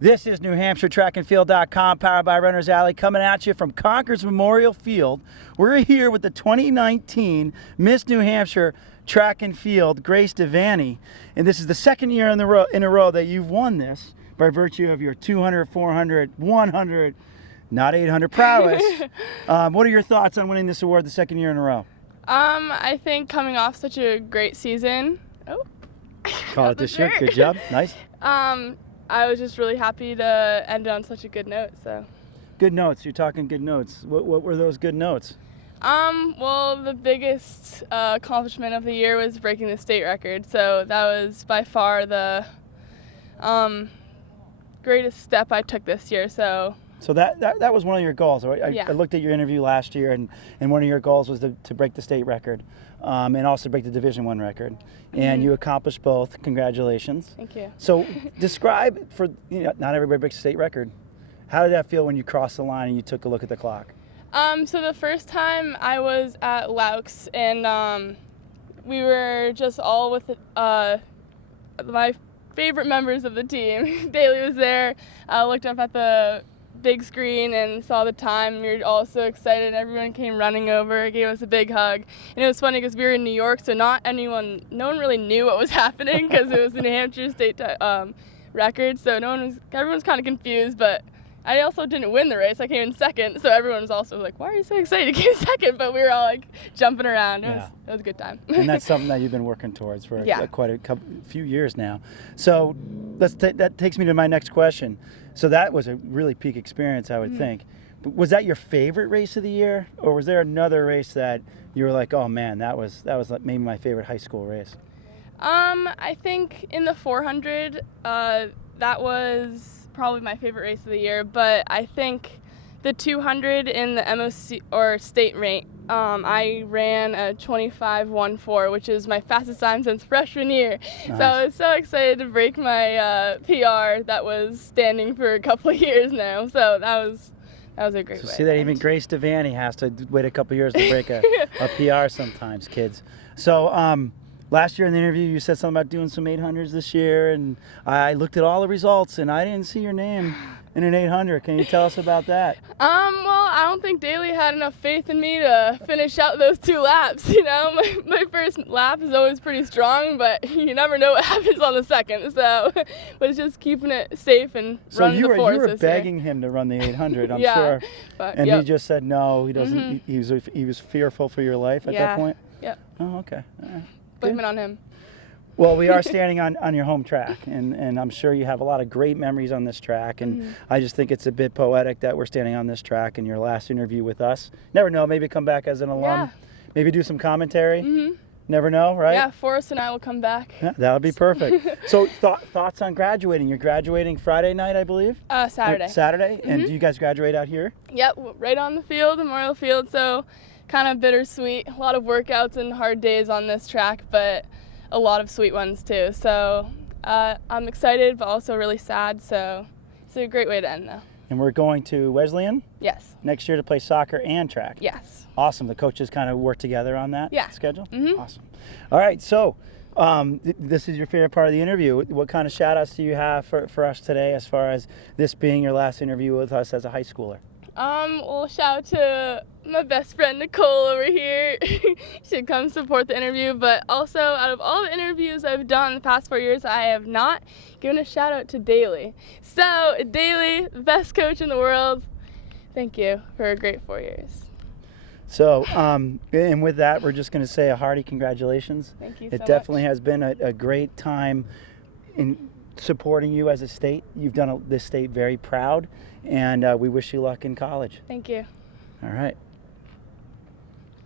This is NewHampshireTrackandField.com, powered by Runner's Alley, coming at you from Concord's Memorial Field. We're here with the 2019 Miss New Hampshire Track and Field, Grace Devanny, and this is the second year in a row that you've won this by virtue of your 200, 400, 100, not 800 prowess. What are your thoughts on winning this award the second year in a row? I think coming off such a great season. Oh, Call it this year. Good job. Nice. I was just really happy to end on such a good note. So. Good notes. You're talking good notes. What were those good notes? Well, the biggest accomplishment of the year was breaking the state record. So that was by far the greatest step I took this year. So that was one of your goals. Yeah. I looked at your interview last year, and one of your goals was to break the state record, and also break the Division I record. And you accomplished both. Congratulations. Thank you. So describe, for not everybody breaks the state record. How did that feel when you crossed the line and you took a look at the clock? So the first time I was at Laux, and we were just all with my favorite members of the team. Daly was there. I looked up at the big screen and saw the time. We were all so excited. Everyone came running over, gave us a big hug. And it was funny because we were in New York, so no one really knew what was happening because it was the New Hampshire state record. So everyone was kind of confused, but I also didn't win the race. I came in second, so everyone was also like, "Why are you so excited you came second?" But we were all like jumping around. It was a good time. And that's something that you've been working towards for quite a few years now. So that takes me to my next question. So that was a really peak experience, I would think. But was that your favorite race of the year, or was there another race that you were like, "Oh man, that was like maybe my favorite high school race"? I think in the 400, that was probably my favorite race of the year. But I think the 200 in the MOC or state rate, I ran a 25:14, which is my fastest time since freshman year. Nice. So I was so excited to break my PR that was standing for a couple of years now. So that was a great way. See that even Grace Devanny has to wait a couple of years to break a PR sometimes, kids. So last year in the interview, you said something about doing some 800s this year, and I looked at all the results, and I didn't see your name in an 800. Can you tell us about that? Well, I don't think Daly had enough faith in me to finish out those 2 laps. My first lap is always pretty strong, but you never know what happens on the second. So was just keeping it safe and running the fours. So you were begging him to run the 800, I'm yeah, sure. But, and he just said no. He doesn't. He was fearful for your life at that point. Yep. Oh, okay. All right. Blame it on him. Well, we are standing on your home track, and I'm sure you have a lot of great memories on this track, and I just think it's a bit poetic that we're standing on this track in your last interview with us. Never know, maybe come back as an alum, maybe do some commentary. Never know, right? Yeah, Forrest and I will come back. Yeah, that would be perfect. So thoughts on graduating? You're graduating Friday night, I believe? Saturday. Saturday? And do you guys graduate out here? Yep, right on the field, Memorial Field, so kind of bittersweet. A lot of workouts and hard days on this track, but a lot of sweet ones too. So I'm excited, but also really sad. So it's a great way to end though. And we're going to Wesleyan? Yes. Next year to play soccer and track? Yes. Awesome. The coaches kind of work together on that schedule? Awesome. All right. So this is your favorite part of the interview. What kind of shout outs do you have for us today as far as this being your last interview with us as a high schooler? Well, shout out to my best friend Nicole over here. Should come support the interview. But also, out of all the interviews I've done the past 4 years, I have not given a shout out to Daly. So, Daly, best coach in the world, thank you for a great 4 years. So, and with that, we're just going to say a hearty congratulations. Thank you so much. It definitely has been a great time in supporting you as a state. You've done this state very proud, and we wish you luck in college. Thank you. All right.